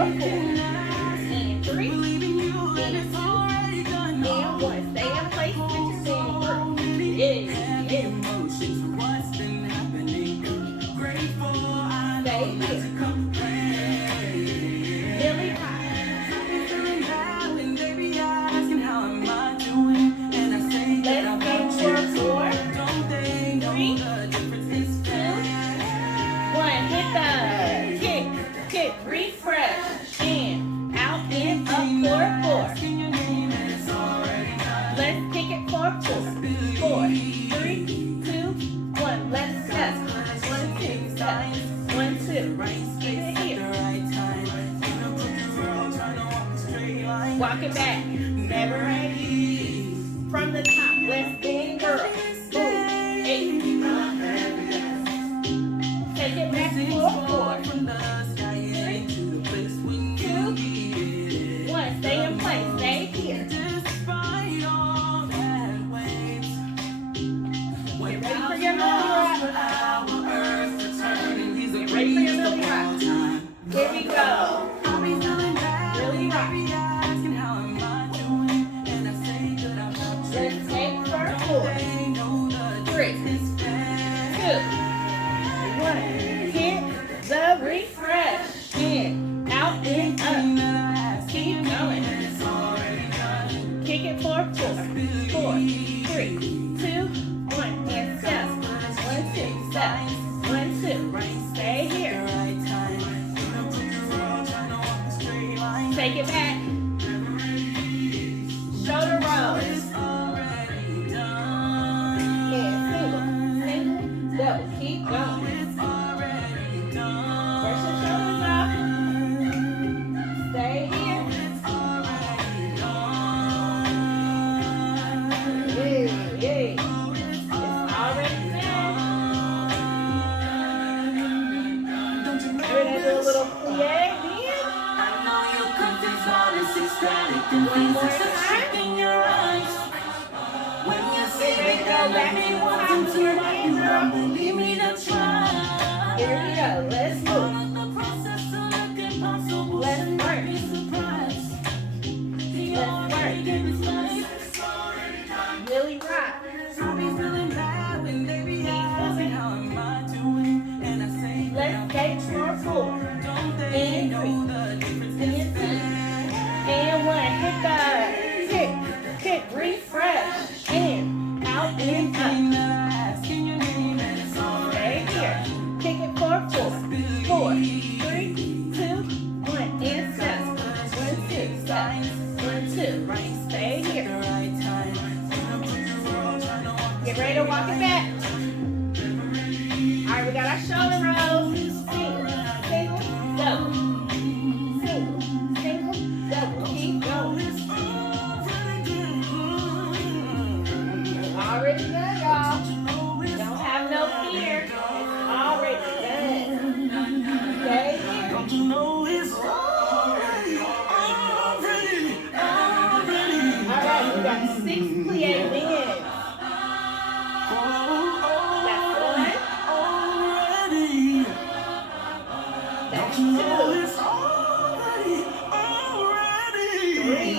And 3, and 2, and 1. Stay in place, switch your hand through. Yeah. Stay here. Really high. Let's go for 4, 3, 2, 1. Hit the kick, refresh, and out and up for 4. Let's kick it for 4, 3, 2, 1. Let's step. 1, 2, step. 1, 2. Keep it here. Walk it back. Never ready. From the top. Let's bend, girl. Boom. 8. Take it back for 4. 3, 2, 1. Stay in place. Stay here. Get ready for your little rock. Get ready for your little rock. Here we go. Really rock. Let's take for 4, 3, 2, 1. Hit the refresh. In, out, and up. Keep going. Kick it for 4, 3, 2, 1. And step. 1, 2, step. 1, 2. Stay here. Take it back. Shoulder rolls. And single, double. Keep going. Brush your shoulders off. Stay here. Yeah. It's already done. We're gonna do a little plie. One more time. Get ready to go back to one to your hand, girl. Here we go. Let's move. Let's work. Really rock. Let's take for 4. And 3. And 2. And 1. Hit the kick, refresh, and out and up. Stay here. Kick it for 4, 3, 2, 1. And step. 1, 2, step. 1, 2. Stay here. Get ready to walk it back. All right, we got our shoulder rolls. Single, double. Single, double. Keep going. Already done, y'all. Don't have no fear. It's already done. Stay here. Don't you know it's already. All right, we got 6 plie wins. That's 1. That's 2. 3.